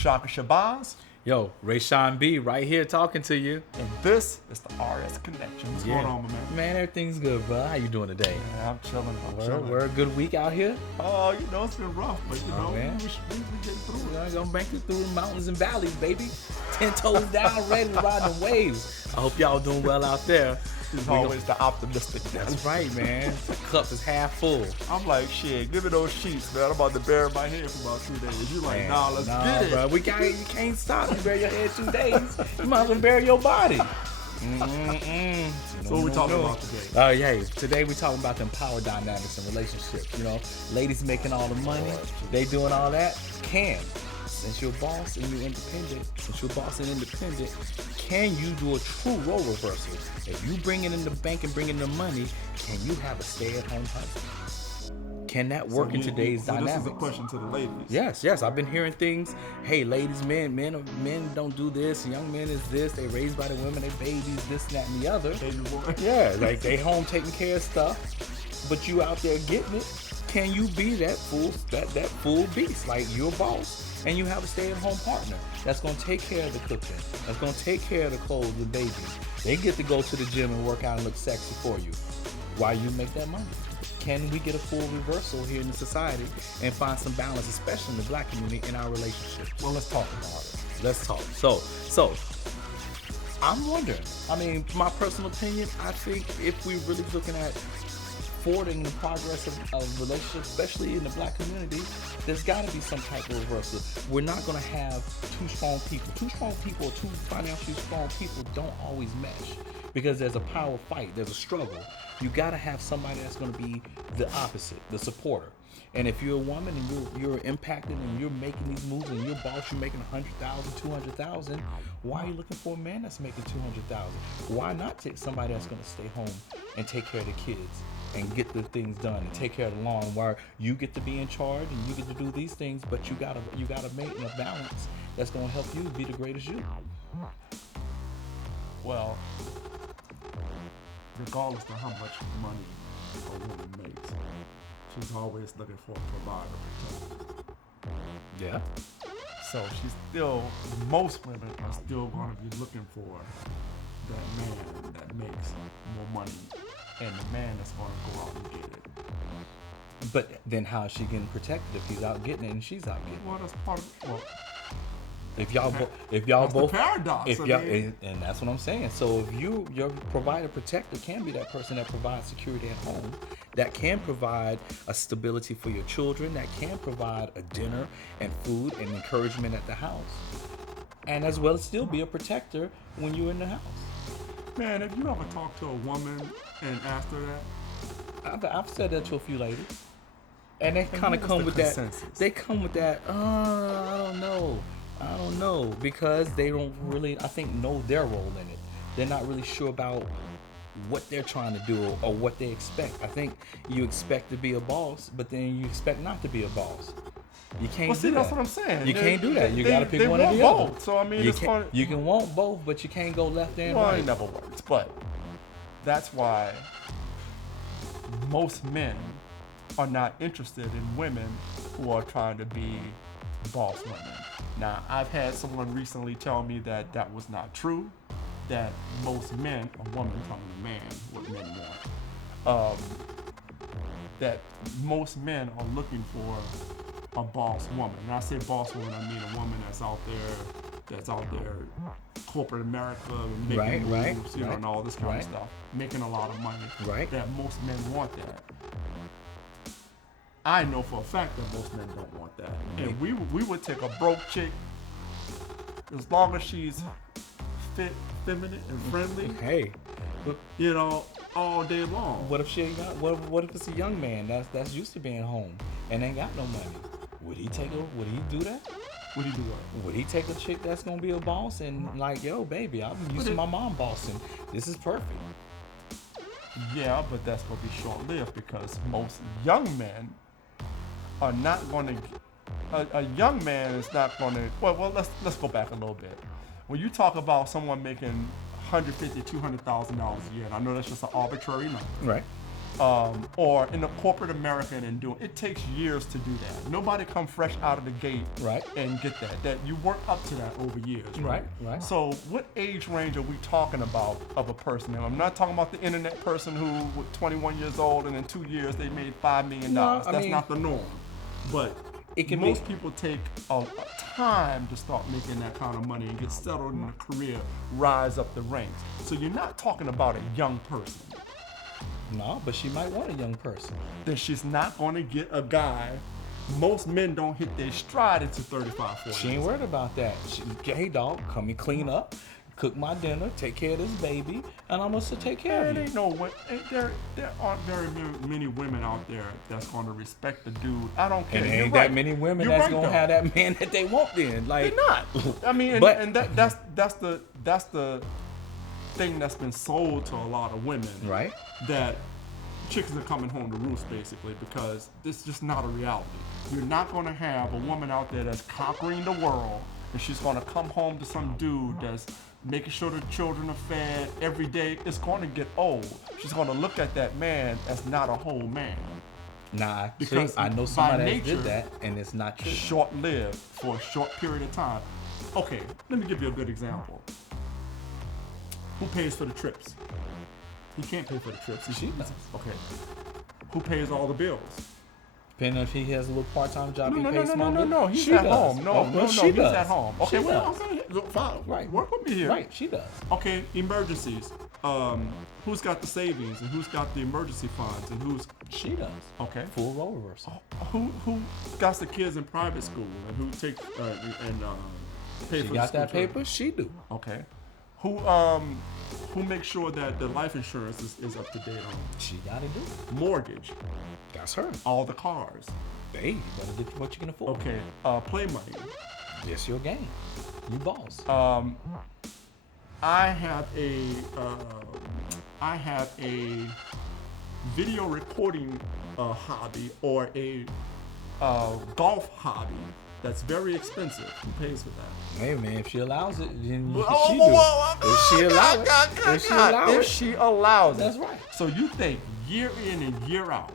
Shaka Shabazz. Yo, Rayshawn B right here talking to you. And this is the RS Connection. What's going on, my man? Man, everything's good, bro. How you doing today? Man, I'm chilling. We're a good week out here. Oh, it's been rough, but man. we getting through it. We're gonna make it through the mountains and valleys, baby. 10 toes down, ready to ride the waves. I hope y'all doing well out there. It's always the optimistic. That's right, man. The cup is half full. I'm like, shit, give me those sheets, man. I'm about to bury my head for about 2 days. You're like, let's get it. Bro, you can't stop. You bury your head 2 days. You might as well bury your body. So what we talking about today? Today we talking about them power dynamics and relationships. Ladies making all the money, they doing all that. Since you're a boss and you're independent, can you do a true role reversal? If you bring it in the bank and bring in the money, can you have a stay-at-home husband? Can that work in today's dynamics? This is a question to the ladies. Yes. I've been hearing things. Hey, ladies, men don't do this. Young men is this. They raised by the women. They babies, this, that, and the other. Baby boy. Yeah, like they home taking care of stuff, but you out there getting it. Can you be that full beast? Like you're a boss. And you have a stay-at-home partner that's going to take care of the cooking, that's going to take care of the clothes, the baby. They get to go to the gym and work out and look sexy for you while you make that money. Can we get a full reversal here in the society and find some balance, especially in the black community, in our relationship? Well, let's talk about it. Let's talk. So I'm wondering, my personal opinion, I think if we're really looking at forwarding the progress of relationships, especially in the black community, there's got to be some type of reversal. We're not going to have two strong people. Two strong people or two financially strong people don't always mesh because there's a power fight, there's a struggle. You got to have somebody that's going to be the opposite, the supporter. And if you're a woman and you're impacted and you're making these moves and you're boss, you're making $100,000, $200,000, why are you looking for a man that's making $200,000? Why not take somebody that's going to stay home and take care of the kids and get the things done and take care of the lawn, where you get to be in charge and you get to do these things, but you gotta maintain a balance that's gonna help you be the greatest you. Well, regardless of how much money a woman makes, she's always looking for a provider. Yeah. So most women are still gonna be looking for that man that makes more money. And the man that's going to go out and get it. But then how is she getting protected if he's out getting it and she's out getting it? Well, that's part of it. Well, if y'all that's both the paradox. And that's what I'm saying. So if your provider protector can be that person that provides security at home, that can provide a stability for your children, that can provide a dinner and food and encouragement at the house, and as well as still be a protector when you're in the house. Man, have you ever talked to a woman and asked her that? I've said that to a few ladies, and they kind of come with that. They come with that. I don't know, because they don't really, I think, know their role in it. They're not really sure about what they're trying to do or what they expect. I think you expect to be a boss, but then you expect not to be a boss. You can't do that. That's what I'm saying. You can't do that. You got to pick one or the other. So you can want both, but you can't go left and right. Well, it never works. But that's why most men are not interested in women who are trying to be boss women. Now, I've had someone recently tell me that was not true. That most men, a woman telling a man what men want, that most men are looking for a boss woman. And I say boss woman, I mean a woman that's out there, corporate America, making moves, and all this kind of stuff, making a lot of money. Right. That most men want that. I know for a fact that most men don't want that. And we would take a broke chick as long as she's fit, feminine, and friendly. Hey. All day long. What if she ain't got? What if it's a young man that's used to being home and ain't got no money? Would he do that? Would he do what? Would he take a chick that's gonna be a boss and like, yo, baby, I'm used to my mom bossing. This is perfect. Yeah, but that's gonna be short-lived because most young men are not gonna. A young man is not gonna. Well, let's go back a little bit. When you talk about someone making $150,000, $200,000 a year, and I know that's just an arbitrary number. Right. or in the corporate American and doing it takes years to do that. Nobody come fresh out of the gate Right. and get that. That you work up to that over years. Right, right. So what age range are we talking about of a person? And I'm not talking about the internet person who was 21 years old and in 2 years they made $5 million. No, I That's mean, not the norm. But it can most be. people take a time to start making that kind of money and get settled in a career, rise up the ranks. So you're not talking about a young person. No, but she might want a young person. Then she's not going to get a guy. Most men don't hit their stride until 35, 40. She ain't worried about that. Hey, dog, come and clean up, cook my dinner, take care of this baby, and I'm going to take care of There you. ain't no there aren't very many women out there that's going to respect the dude. I don't care. And You're ain't right. that many women You're that's right, going to though. have that man that they want then. Like, They're not. I mean, But- and that's the thing that's been sold to a lot of women. Right. That chickens are coming home to roost, basically, because it's just not a reality. You're not going to have a woman out there that's conquering the world, and she's going to come home to some dude that's making sure the children are fed every day. It's going to get old. She's going to look at that man as not a whole man. Nah, Because see, I know by somebody that nature, did that, and it's not true. Short-lived for a short period of time. Okay, let me give you a good example. Who pays for the trips? He can't pay for the trips. She does. Okay. Who pays all the bills? Depending on if he has a little part-time job, he No. pays small bills. He's She at does. home. No, Oh, no, well, no. she He's does. at home. She Okay, well, does. okay. Look, fine. Right. Work with me here. Right, she does. Okay, emergencies. Who's got the savings and who's got the emergency funds and who's She does. okay? Full role reversal. Who got the kids in private school and who take pay She for got the school that trip? paper? She do. Okay. Who makes sure that the life insurance is up to date on She got to do it. mortgage, That's her. all the cars. Hey, you better get what you can afford. Okay. Play money. It's your game. You boss. I have a video recording hobby or a golf hobby that's very expensive. Who pays for that? Hey man, if she allows it, then Whoa, she whoa, do. whoa, If she allows it, if she allows If it, she allows it. that's right. So you think year in and year out,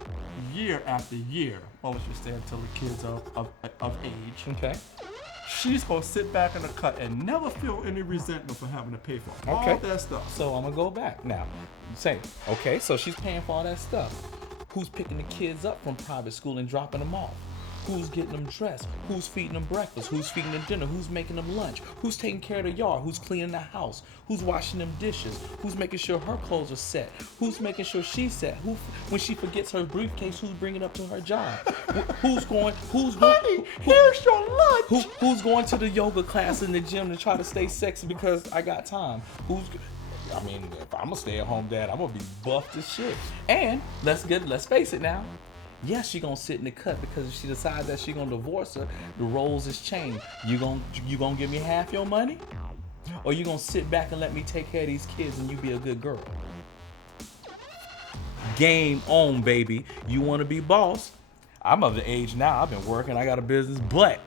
year after year, well, let's just say until the kids are of age, Okay. she's gonna sit back in the cut and never feel any resentment for having to pay for all Okay. that stuff. So I'm gonna go back now. Say, okay, so she's paying for all that stuff. Who's picking the kids up from private school and dropping them off? Who's getting them dressed? Who's feeding them breakfast? Who's feeding them dinner? Who's making them lunch? Who's taking care of the yard? Who's cleaning the house? Who's washing them dishes? Who's making sure her clothes are set? Who's making sure she's set? Who, when she forgets her briefcase, who's bringing it up to her job? Who's going? Honey, here's your lunch. Who's going to the yoga class in the gym to try to stay sexy because I got time? I mean, if I'm a stay-at-home dad, I'm gonna be buffed as shit. And let's face it now. Yes, she gonna sit in the cut because if she decides that she gonna divorce her, the roles is changed. You gonna give me half your money, or you gonna sit back and let me take care of these kids and you be a good girl? Game on, baby. You wanna be boss? I'm of the age now. I've been working. I got a business, but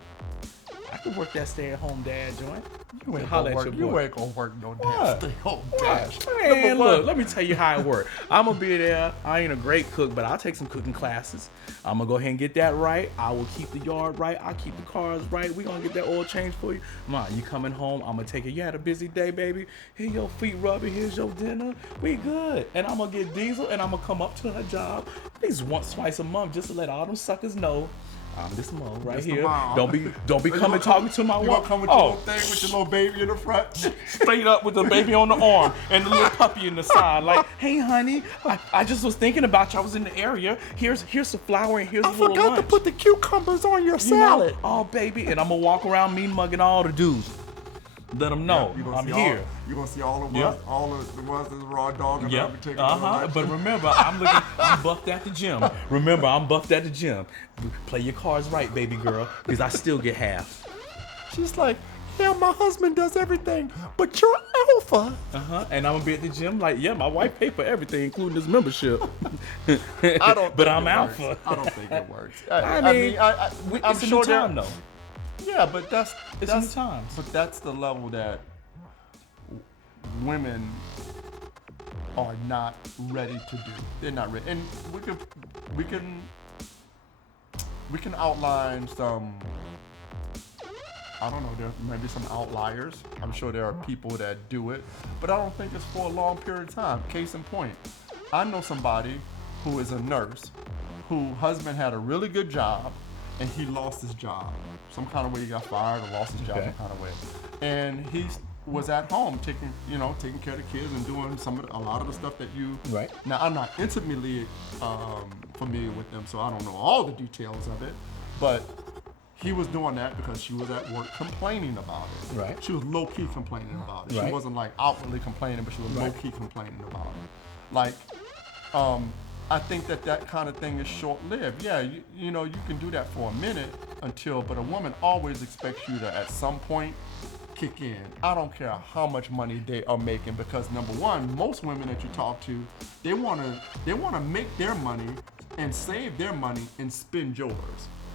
I can work that stay-at-home dad joint. You ain't Holla gonna at work. your boy. You ain't gonna work no damn What? stay-home What? dad. Man, Number look, one. let me tell you how it works. I'm gonna be there. I ain't a great cook, but I'll take some cooking classes. I'm gonna go ahead and get that right. I will keep the yard right. I'll keep the cars right. We gonna get that oil change for you. Ma, you coming home? I'm gonna take it. You had a busy day, baby. Here your feet rubbing. Here's your dinner. We good. And I'm gonna get Diesel, and I'm gonna come up to her job at least once, twice a month, just to let all them suckers know. I'm this mom right This the here. mom. Don't be You coming gonna talking to my You wife. gonna come with your little thing with your little baby in the front? Straight up with the baby on the arm and the little puppy in the side. Like, hey, honey, I just was thinking about you. I was in the area. Here's some flour and here's a I little forgot lunch. to put the cucumbers on your You know? salad. Oh, baby. And I'm going to walk around mean mugging all the dudes. Let them know You gonna I'm see here. You're gonna see all the Yeah. ones, all the ones that's raw dog and Yep. be taking But remember, I'm buffed at the gym. Remember, I'm buffed at the gym. Play your cards right, baby girl, because I still get half. She's like, yeah, my husband does everything, but you're alpha. And I'm gonna be at the gym like, yeah, my wife paid for everything, including this membership. I don't. But think I'm it alpha. works. I don't think it works. I mean, I'm it's sure in the time though. Yeah, but that's It's in the times. But that's the level that women are not ready to do. They're not ready, and we can outline some. I don't know. There may be some outliers. I'm sure there are people that do it, but I don't think it's for a long period of time. Case in point, I know somebody who is a nurse, whose husband had a really good job, and he lost his job. Some kind of way he got fired or lost his job some kind of way, and he was at home taking care of the kids and doing a lot of the stuff that you. Right. Now I'm not intimately familiar with them, so I don't know all the details of it, but he was doing that because she was at work complaining about it. Right. She was low key complaining about it. Right. She wasn't like outwardly complaining, but she was low key complaining about it. Like, I think that kind of thing is short lived. Yeah, you know, you can do that for a minute but a woman always expects you to at some point kick in. I don't care how much money they are making, because number one, most women that you talk to, they wanna make their money and save their money and spend yours.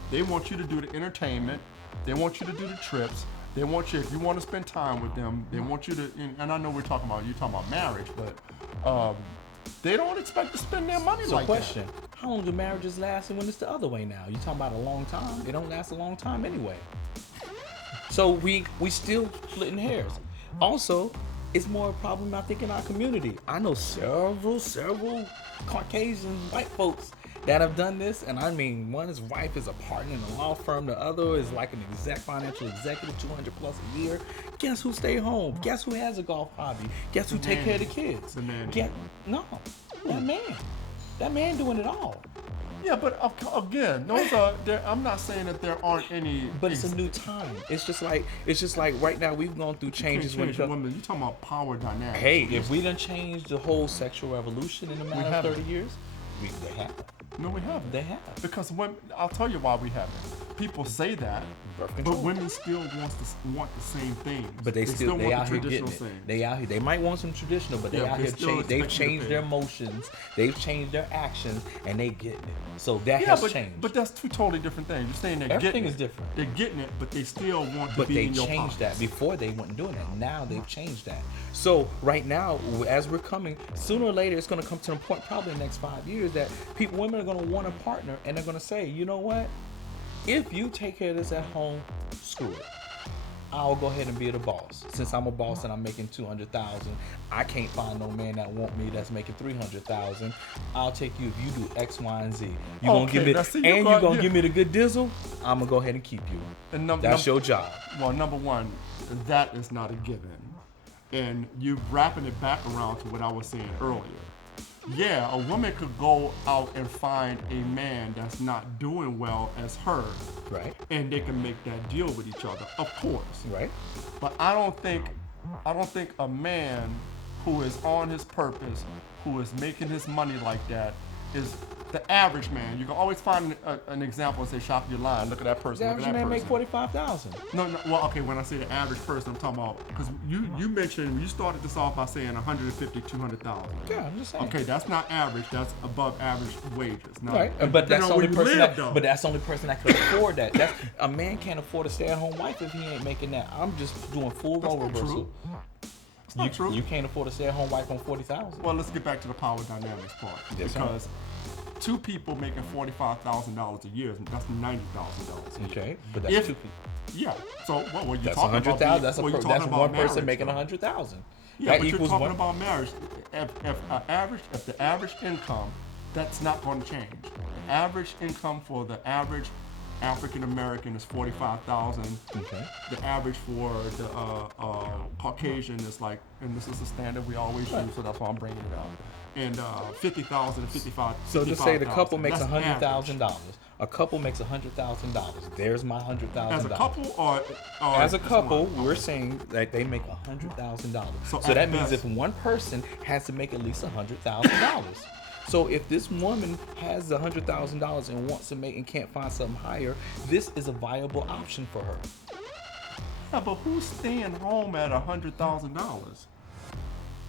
They want you to do the entertainment. They want you to do the trips. They want you, if you want to spend time with them, they want you to, and I know you're talking about marriage, but they don't expect to spend their money like question. How long do marriages last when it's the other way now? You're talking about a long time. They don't last a long time anyway. So we still splitting hairs. Also, it's more a problem, I think, in our community. I know several Caucasian white folks that have done this, and I mean, one's wife is a partner in a law firm, the other is like an financial executive, 200 plus a year. Guess who stay home? Guess who has a golf hobby? Guess who take care of the kids? The man. That man doing it all. Yeah, but again, I'm not saying that there aren't any. But it's a new time. It's just like right now we've gone through changes when it comes. Women, you talking about power dynamics. Hey, if we done changed the whole sexual revolution in a matter of 30 years, they have. No, we haven't. They have. Because I'll tell you why we haven't. People say that, but women still want the same things. But they still want out the here getting traditional it. things. They out here. They might want some traditional, but they out here. They've changed their emotions. They've changed their actions, and they getting it. So that has changed. But that's two totally different things. You're saying everything is different. They're getting it, but they still want to but be they in your changed pockets. that. Before they weren't doing that. Now they've changed that. So right now, as we're coming, sooner or later, it's going to come to a point, probably in the next 5 years, that women are going to want a partner, and they're going to say, you know what? If you take care of this at home, screw it. I'll go ahead and be the boss. Since I'm a boss and I'm making $200,000, I can't find no man that want me that's making $300,000. I'll take you if you do X, Y, and Z. You gonna give me, and you gonna give me the good dizzle. I'm gonna go ahead and keep you. And that's your job. Well, number one, that is not a given, and you wrapping it back around to what I was saying earlier. Yeah, a woman could go out and find a man that's not doing well as her. Right. And they can make that deal with each other, of course. Right. But I don't think a man who is on his purpose, who is making his money like that, is the average man. You can always find an example and say, shop your line. Look at that person. The average man make $45,000. No. Well, okay. When I say the average person, I'm talking about, because you mentioned, you started this off by saying 150, 200,000. Yeah, I'm just saying. Okay, that's not average. That's above average wages. Now, right. But that's the only person. But that's the only person that can afford that. That's a man can't afford a stay-at-home wife if he ain't making that. I'm just doing full role reversal. That's not true. You can't afford a stay-at-home wife on $40,000. Well, let's get back to the power dynamics part. Yes, because two people making $45,000 a year, that's $90,000 a year. Okay, but that's two people. Yeah. So what were you that's talking about? That's one person making $100,000. Yeah, but you're talking about marriage. If the average income, that's not going to change. The average income for the average African American is $45,000. Okay. The average for the Caucasian is like, and this is the standard we always use, so that's why I'm bringing it up. And $50,000 to $55,000. So just say the couple makes $100,000. A couple makes $100,000. There's my $100,000. As a couple, or as a couple, we're saying that they make $100,000. So that means if one person has to make at least $100,000. So if this woman has $100,000 and wants to make and can't find something higher, this is a viable option for her. Yeah, but who's staying home at $100,000?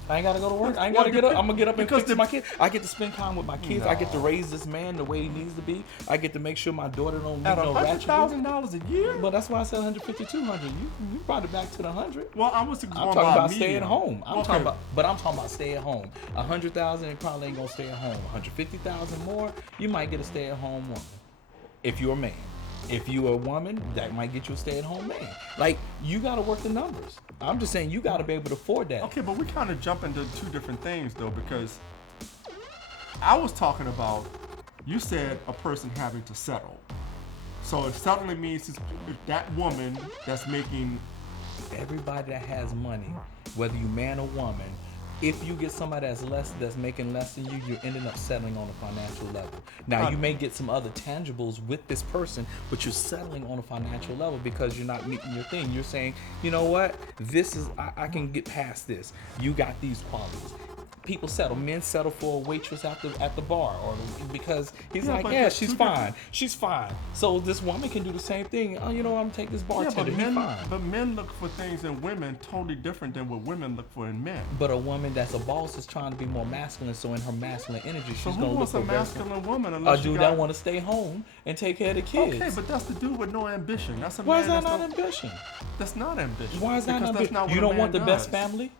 I ain't gotta go to work. I ain't gotta get up. I'm gonna get up and fix because my kids. I get to spend time with my kids. I get to No. raise this man the way he needs to be. I get to make sure my daughter don't need At no ratchet. $100,000 a year? But that's why I said 150, 200. You brought it back to the 100. Well, I was going I'm talking by about median. staying home. I'm Okay. talking about stay at home. 100,000, it probably ain't gonna stay at home. 150,000 more, you might get a stay at home woman. If you're a man. If you're a woman, that might get you a stay at home man. Like, you gotta work the numbers. I'm just saying you gotta be able to afford that. Okay, but we kind of jump into two different things though, because I was talking about, you said a person having to settle. So it suddenly means if that woman that's making, Everybody that has money, whether you man or woman, if you get somebody that's making less than you, you're ending up settling on a financial level. Now you may get some other tangibles with this person, but you're settling on a financial level because you're not meeting your thing. You're saying, you know what, this is I can get past this. You got these qualities. People settle. Men settle for a waitress at the bar, or because he's Yeah, like, but yeah, that's she's two fine. different- She's fine. So this woman can do the same thing. Oh, you know, I'm gonna take this bartender. He's fine. but men look for things in women totally different than what women look for in men. But a woman that's a boss is trying to be more masculine, so in her masculine energy, she's So who gonna look wants for a masculine woman a unless you dude got... that want to stay home and take care of the kids. Okay, but that's the dude with no ambition. That's a Why man is that that's not no- ambition? That's not ambition. Why is that Because not that's ambition? not what You a don't man want the best does. family?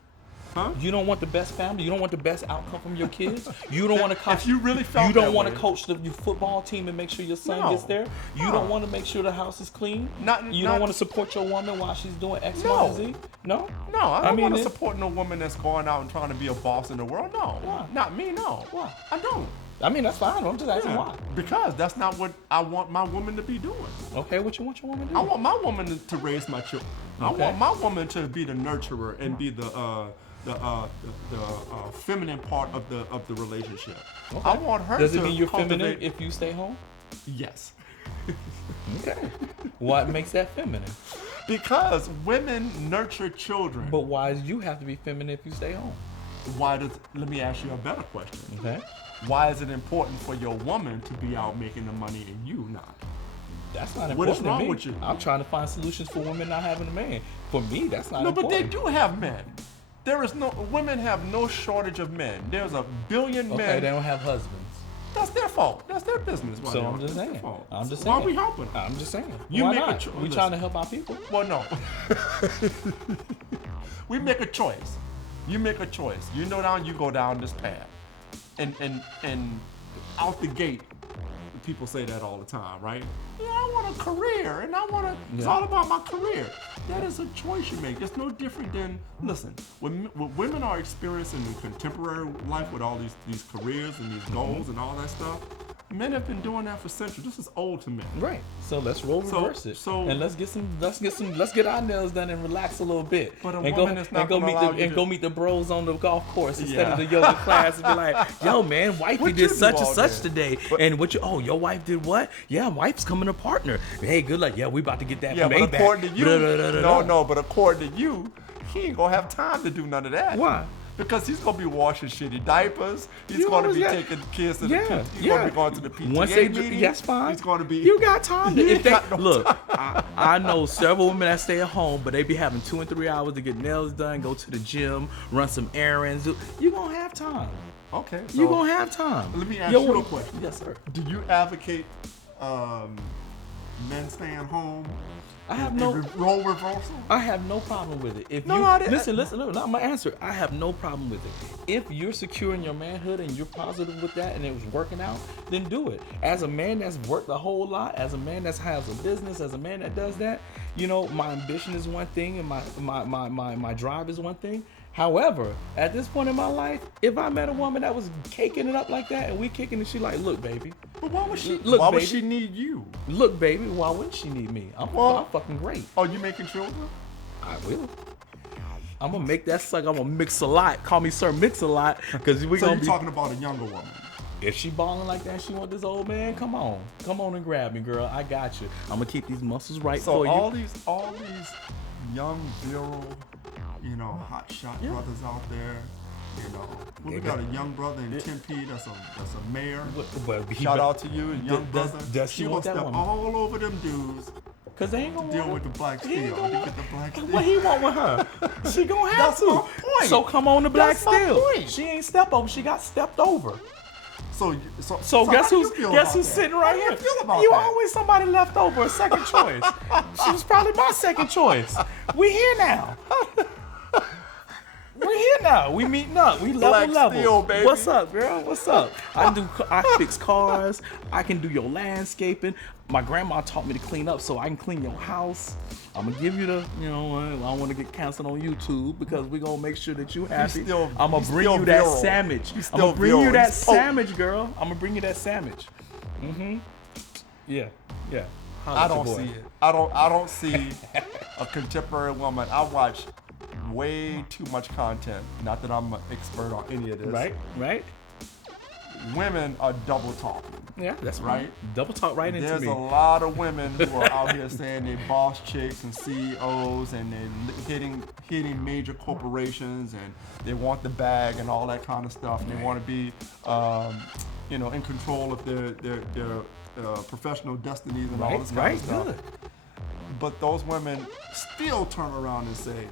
Huh? You don't want the best family. You don't want the best outcome from your kids. You don't want to coach. If you really felt you don't that want way- to coach your football team and make sure your son No. gets there. You No. don't want to make sure the house is clean. You Not- don't want to support your woman while she's doing X, Y, No. and Z. No. No, I don't want to it- support no woman that's going out and trying to be a boss in the world. No, Why? not me. No, Why? I don't. I mean, that's fine. I'm just asking Yeah, why. because that's not what I want my woman to be doing. Okay, what you want your woman to do? I want my woman to raise my children. I Okay. want my woman to be the nurturer and be the feminine part of the relationship. Okay. I want her Does to it mean you're cultivate. feminine if you stay home? Yes, Okay. What makes that feminine? because women nurture children. But why do you have to be feminine if you stay home? Why does? Let me ask you a better question. Okay. Why is it important for your woman to be out making the money and you not? That's not What important is wrong to me. with you? I'm trying to find solutions for women not having a man. For me, that's not No, but important. they do have men. There is no women have no shortage of men. There's a billion Okay, men. they don't have husbands. That's their fault. That's their business. Why So they I'm don't. just That's their saying. fault. I'm just Why saying. are we helping them? I'm just saying. You Why make a not? cho- We listen. trying to help our people. Well, no. We make a choice. You make a choice. You know down. You go down this path, and out the gate, people say that all the time, right? Yeah, I want a career, and I want to. It's Yeah. all about my career. That is a choice you make. It's no different than listen. What women are experiencing in contemporary life with all these careers and these goals and all that stuff, men have been doing that for centuries. This is old to men. Right. So let's reverse it. so- and let's get our nails done and relax a little bit. But a and woman is not and go gonna meet allow the you and to- go meet the bros on the golf course instead Yeah. of the yoga class and be like, yo man, wifey What you did do such and all such day? today. And what you your wife did what? Yeah, wife's coming a partner. Hey, good luck. Yeah, we about to get that Yeah, from but Maybach. according to you, Blah, blah, blah, blah, blah. but according to you, he ain't gonna have time to do none of that. Why? Because he's gonna be washing shitty diapers. He's You gonna always be got- taking kids to Yeah, the he's yeah. gonna be going to the PTA Once they meeting. that's fine. He's gonna be. You got time. You If they got no look, I know several women that stay at home, but they be having 2 and 3 hours to get nails done, go to the gym, run some errands. You gonna have time. Okay. So You gonna have time. let me ask Yo, you a what- question. Yes, sir. Do you advocate men staying home? I have and no. role reversal. I have no problem with it. If No, you I didn't- listen, I'm gonna answer. I have no problem with it. If you're secure in your manhood and you're positive with that and it was working out, then do it. As a man that's worked a whole lot, as a man that has a business, as a man that does that, you know, my ambition is one thing and my drive is one thing. However, at this point in my life, if I met a woman that was caking it up like that and we kicking it, she like, look, baby, But why would she? Look, why would baby. she need you? look, baby, why wouldn't she need me? I'm fucking great. Oh, you making children? I will. I'm gonna make that suck. I'm gonna mix a lot. Call me Sir Mix a lot, cause we So gonna you're be. talking about a younger woman? If she balling like that, she want this old man. Come on and grab me, girl. I got you. I'm gonna keep these muscles right So for all you. these young, virile, hot shot brothers out there, we They got got- a young brother in Tempe that's a mayor. But he Shout bet- out to you, a young Does- brother. does she She want gonna that step woman? all over them dudes Cause they ain't gonna deal want with her. the black He ain't steel. gonna To want- get the black steel. What he want with her? She gonna have That's my to. point. point. So come on to Black That's my Steel. point. She ain't step over. She got stepped over. So guess how do you who's feel guess about who's that? sitting right How do here? you feel about You that? always somebody left over, a second choice. She's probably my second choice. We here now. We're here now. We meeting up. We Black level. Steel, baby. What's up, girl? What's up? I fix cars. I can do your landscaping. My grandma taught me to clean up, so I can clean your house. I'm gonna give you the, I don't want to get canceled on YouTube because we're gonna make sure that you happy. I'm gonna bring you that sandwich. I'm gonna bring you that sandwich, girl. I'm gonna bring you that sandwich. Yeah. I don't see it. I don't see a contemporary woman. I watch way too much content. Not that I'm an expert on any of this. Right. Women are double talking. Yeah, that's right. Double talk right into There's me. a lot of women who are out here saying they're boss chicks and CEOs and they're hitting major corporations and they want the bag and all that kind of stuff. And they want to be, in control of their professional destinies and all this kind of stuff. Good. But those women still turn around and say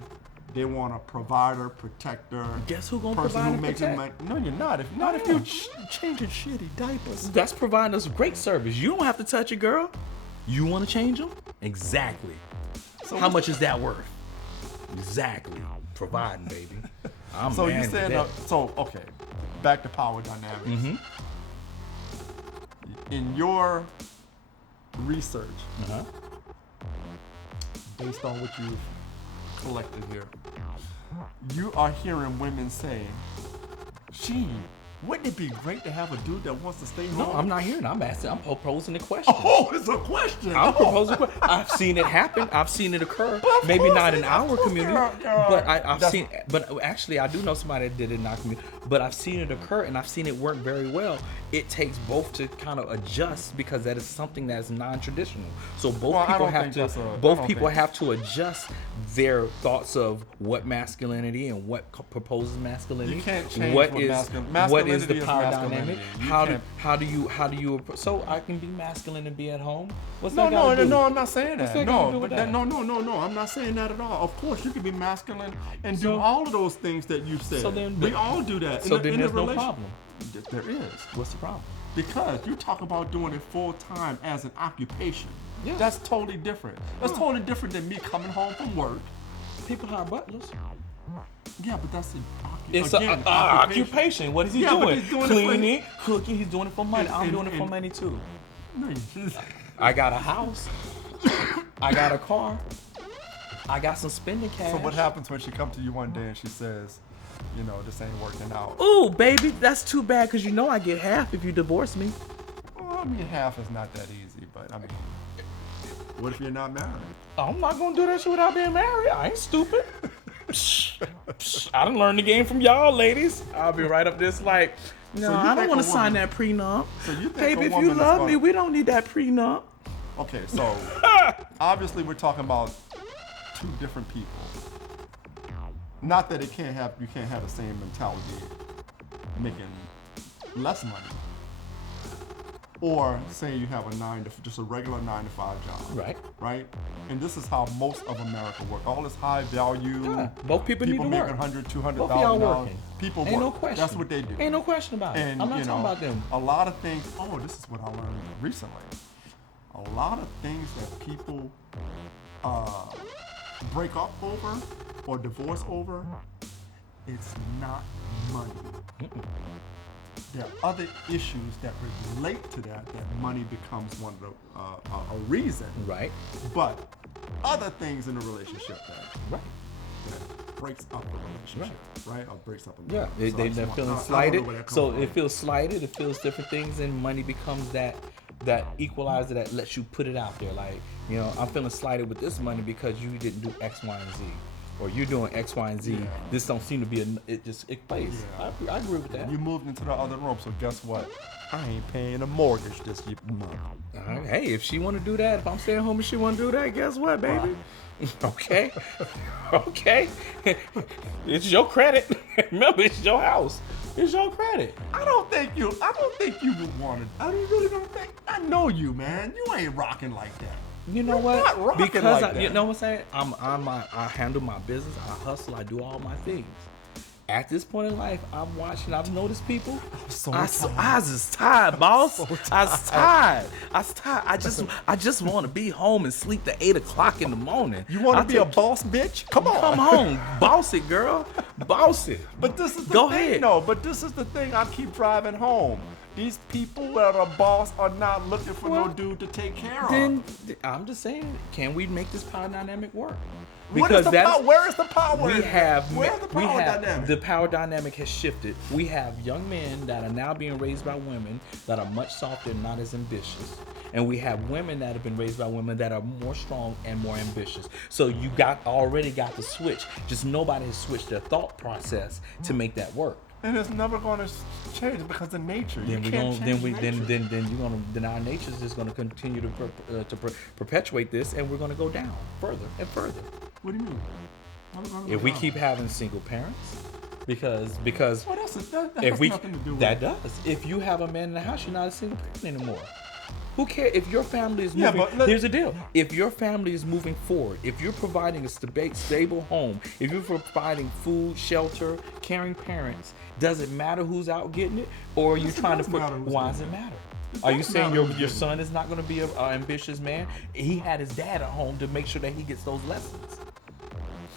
they want a provider, protector. Guess who gonna person provide who and makes protect? No, you're not. If you're changing shitty diapers. That's providing us great service. You don't have to touch it, girl. You want to change them? Exactly. So how much is that worth? Exactly. Providing, baby. I'm so man you with said that. okay. Back to power dynamics. Mm-hmm. In your research, Uh-huh. based on what you've collected here, you are hearing women saying, "Gee, wouldn't it be great to have a dude that wants to stay home?" No, I'm not hearing. I'm asking. I'm proposing a question. Oh, it's a question. I'm proposing a question. I've seen it happen. I've seen it occur. Of Maybe course not in it- of our course community, there are- but I've that's- seen. But actually, I do know somebody that did it in our community. But I've seen it occur, and I've seen it work very well. It takes both to kind of adjust because that is something that is non-traditional. So both Well, I people don't have think to. that's a- I Both don't people think- have to adjust their thoughts of what masculinity and what proposes masculinity. You can't change what what is masculinity what is the is power masculinity. dynamic. You How can't- do you so I can be masculine and be at home? What's No, that gotta do? no, I'm not saying What's that. that got to No, do but with that? no, I'm not saying that at all. Of course, you can be masculine and do So- all of those things that you said. So then- we all do that. So in then a there's no relation- problem. There is. What's the problem? Because you talk about doing it full time as an occupation. Yeah. That's totally different. That's totally different than me coming home from work. People hire butlers. Yeah, but that's an It's again, an occupation. What is he Yeah, but doing? he's doing it for- Cleaning, cooking. He's doing it for money. I'm And- doing it for and- money too. No, you- I got a house. I got a car. I got some spending cash. So what happens when she comes to you one day and she says, this ain't working out? Ooh, baby, that's too bad because I get half if you divorce me. Well, I mean, half is not that easy, but I mean, what if you're not married? I'm not gonna do that shit without being married. I ain't stupid. I done learned the game from y'all, ladies. I'll be right up this like, no, you I don't think want a to sign woman- that prenup. So you think Baby, a if woman you is love gonna- me, we don't need that prenup. Okay, so obviously we're talking about two different people. Not that you can't have the same mentality making less money. Or say you have just a regular 9 to 5 job. Right. Right? And this is how most of America work. All this high value. Yeah, both people need to making work. $100,000, Both of y'all $200,000. working. People Ain't work. no question. That's what they do. Ain't no question about it. And I'm not talking about them. a lot of things. Oh, this is what I learned recently. A lot of things that people break up over or divorce over, it's not money. There are other issues that relate to that money becomes one of the a reason. Right. But other things in the relationship Right. that breaks up a relationship, right? Or breaks up a Yeah, marriage. they're So I just want- feeling I don't know slighted. where that comes So from. it feels slighted. It feels different things, and money becomes that equalizer that lets you put it out there. Like, I'm feeling slighted with this money because you didn't do X, Y, and Z, or you're doing X, Y, and Z. Yeah. This don't seem to be it plays. Yeah. I agree with that. You moved into the other room, so guess what? I ain't paying a mortgage this month. All right. Hey, if she want to do that, if I'm staying home and she want to do that, guess what, baby? Okay. Okay. It's your credit. Remember, it's your house. It's your credit. I don't think you would want it. I really don't think. I know you, man. You ain't rocking like that. You know You're what? not rocking Because like you that. know what I'm saying? I handle my business. I hustle. I do all my things. At this point in life, I'm watching. I've noticed people. I was just tired, boss. I was tired. I just want to be home and sleep to 8 o'clock in the morning. You want to be a boss bitch? Come on. Come home, boss it, girl, boss it. But this is the Go thing, ahead. though. But this is the thing. I keep driving home. These people that are boss are not looking for no dude to take care of. Then I'm just saying, can we make this power dynamic work? Where is the power? Where's the power dynamic? The power dynamic has shifted. We have young men that are now being raised by women that are much softer and not as ambitious. And we have women that have been raised by women that are more strong and more ambitious. So you already got the switch. Just nobody has switched their thought process to make that work. And it's never going to change because of nature. Then our nature is just going to continue to perpetuate this, and we're going to go down further and further. What do you mean? If we keep having single parents, because well, that if has we nothing to do with that does. If you have a man in the house, you're not a single parent anymore. Who cares if your family is moving? Here's the deal: if your family is moving forward, if you're providing a stable home, if you're providing food, shelter, caring parents, does it matter who's out getting it, or are you trying to put? Why does it matter? Are you saying your son is not going to be an ambitious man? He had his dad at home to make sure that he gets those lessons.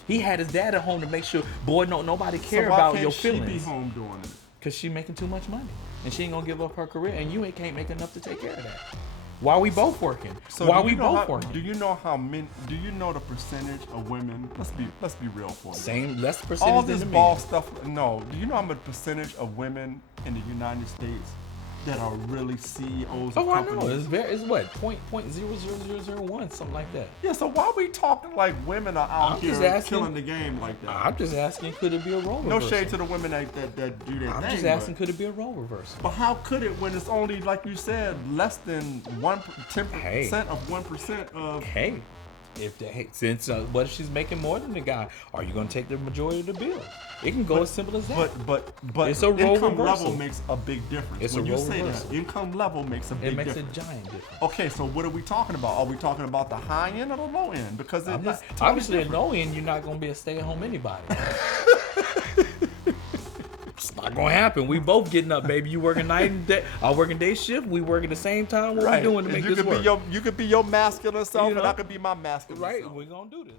He had his dad at home to make sure, boy, nobody care about your feelings. She be home doing it? Because she making too much money. And she ain't going to give up her career. And you can't make enough to take care of that. Why are we both working? So Why are we both working? Do you know do you know the percentage of women? Let's be real for you. Less percentage all than this the ball men. stuff. No. Do you know how much percentage of women in the United States that are really CEOs of companies? I know. It's what? 0.00001, something like that. Yeah, so why are we talking like women are out here killing the game like that? I'm just asking, could it be a role reversal? No shade to the women that do their thing. I'm just asking, could it be a role reversal? But how could it when it's only, like you said, less than 10% of 1% of... Hey, what if she's making more than the guy? Are you going to take the majority of the bill? It can go as simple as that. But it's a role income reversal. level makes a big difference. It's when a you role say reversal. that, income level makes a big difference. It makes a giant difference. Okay, so what are we talking about? Are we talking about the high end or the low end? Because it's totally obviously different. at low end, you're not going to be a stay-at-home anybody. It's not gonna happen. We both getting up, baby. You working night and day. I working day shift. We working the same time. What we doing to make this work? You could be your masculine self, and I could be my masculine self. Right. We're gonna do this.